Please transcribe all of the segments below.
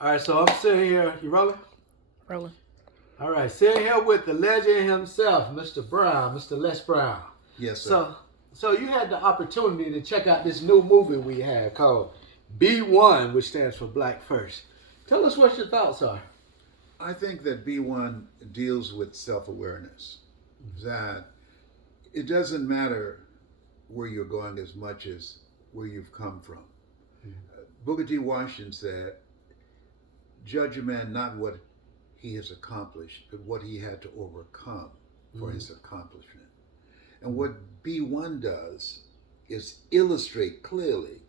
All right, so I'm sitting here. You rolling? Rolling. All right, sitting here with the legend himself, Mr. Brown, Mr. Les Brown. Yes, sir. So you had the opportunity to check out this new movie we had called B1, which stands for Black First. Tell us what your thoughts are. I think that B1 deals with self awareness. That it doesn't matter where you're going as much as where you've come from. Booker T. Washington said, judge a man not what he has accomplished, but what he had to overcome for his accomplishment. And what B1 does is illustrate clearly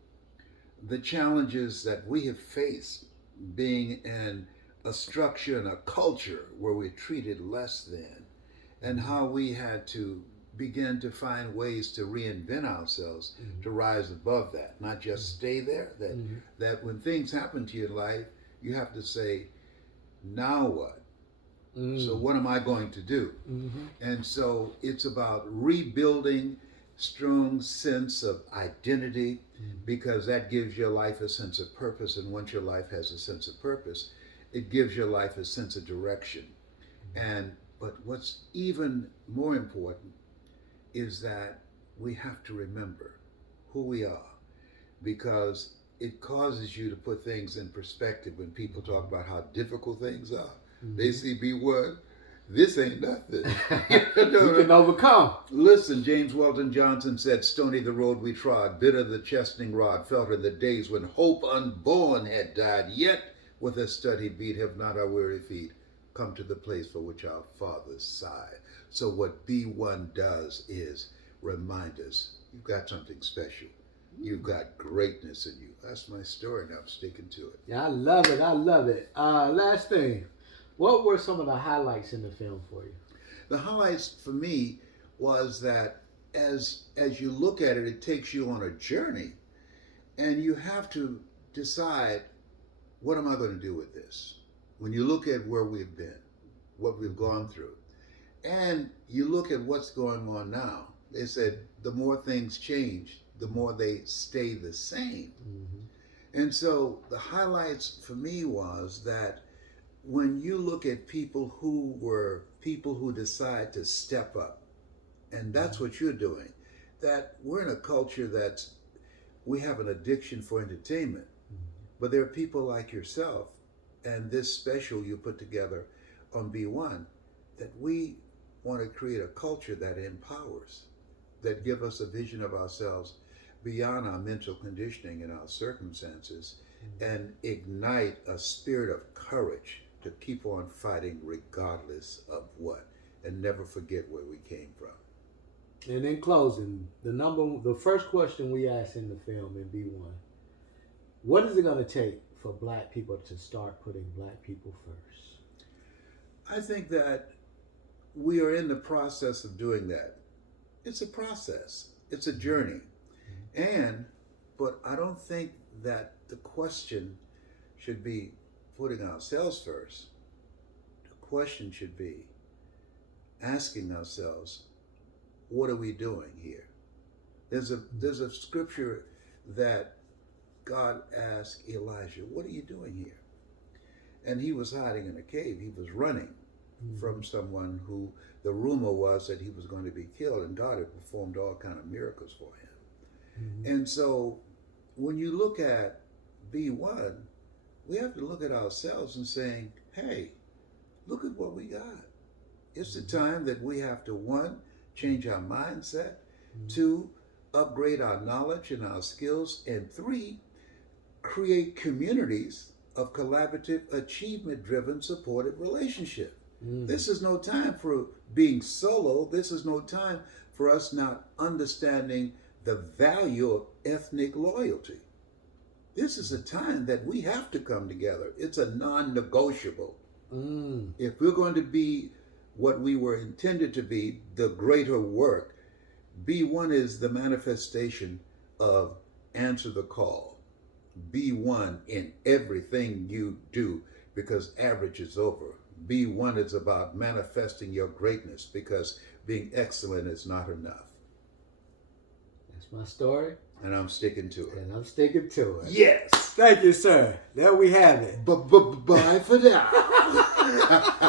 the challenges that we have faced being in a structure and a culture where we're treated less than, and how we had to begin to find ways to reinvent ourselves to rise above that, not just stay there. That when things happen to your life, you have to say, now what? So what am I going to do? And so it's about rebuilding strong sense of identity, because that gives your life a sense of purpose. And once your life has a sense of purpose, it gives your life a sense of direction. But what's even more important is that we have to remember who we are, because it causes you to put things in perspective. When people talk about how difficult things are, they see B1, this ain't nothing. You can overcome. Listen, James Weldon Johnson said, stony the road we trod, bitter the chastening rod, felt in the days when hope unborn had died, yet with a steady beat have not our weary feet come to the place for which our fathers sighed. So what B1 does is remind us, you've got something special. You've got greatness in you. That's my story, and I'm sticking to it. Yeah, I love it. I love it. Last thing, what were some of the highlights in the film for you? The highlights for me was that as you look at it, it takes you on a journey, and you have to decide, what am I going to do with this? When you look at where we've been, what we've gone through, and you look at what's going on now, they said the more things change, the more they stay the same. And so the highlights for me was that when you look at people who decide to step up, and that's what you're doing, that we're in a culture that's, we have an addiction for entertainment, but there are people like yourself and this special you put together on B1, that we want to create a culture that empowers, that give us a vision of ourselves beyond our mental conditioning and our circumstances, and ignite a spirit of courage to keep on fighting regardless of what, and never forget where we came from. And in closing, the first question we asked in the film in B1, what is it going to take for Black people to start putting Black people first? I think that we are in the process of doing that. It's a process. It's a journey. But I don't think that the question should be putting ourselves first. The question should be asking ourselves, what are we doing here? There's a scripture that God asked Elijah, what are you doing here? And he was hiding in a cave. He was running from someone who the rumor was that he was going to be killed, and God had performed all kind of miracles for him. And so when you look at B1, we have to look at ourselves and saying, hey, look at what we got. It's the time that we have to, one, change our mindset, two, upgrade our knowledge and our skills, and three, create communities of collaborative, achievement-driven, supported relationship. This is no time for being solo. This is no time for us not understanding the value of ethnic loyalty. This is a time that we have to come together. It's a non-negotiable. If we're going to be what we were intended to be, the greater work, B1 is the manifestation of answer the call. B1 in everything you do, because average is over. B1 is about manifesting your greatness, because being excellent is not enough. That's my story. And I'm sticking to it. And I'm sticking to it. Yes. Thank you, sir. There we have it. Bye for now.